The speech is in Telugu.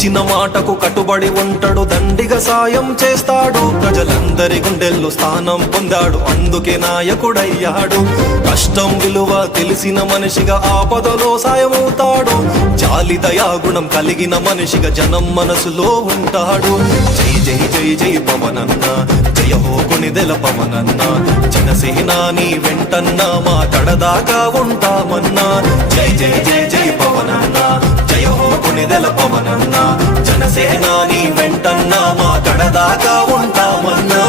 ఇచ్చిన మాటకు కట్టుబడి ఉంటాడు, దండిగా సాయం చేస్తాడు. ప్రజలందరి గుండెల్లో స్థానం పొందాడు, అందుకే నాయకుడయ్యాడు. కష్టం విలువ తెలిసిన మనిషిగా ఆపదలో సాయమవుతాడు. జాలి దయాగుణం కలిగిన మనిషిగా జనం మనసులో ఉంటాడు. జై జై జై జై పవనన్న, జయ హో కొనిదెల పవనన్న. జనసేన నీ వెంటన్నా, మా కడదాకా ఉంటామన్నా. జై జై జై జై పవనన్న, జయ హో కొనిదెల పవనన్న. జనసేన నీ వెంటన్నా, మా కడదాకా ఉంటామన్నా.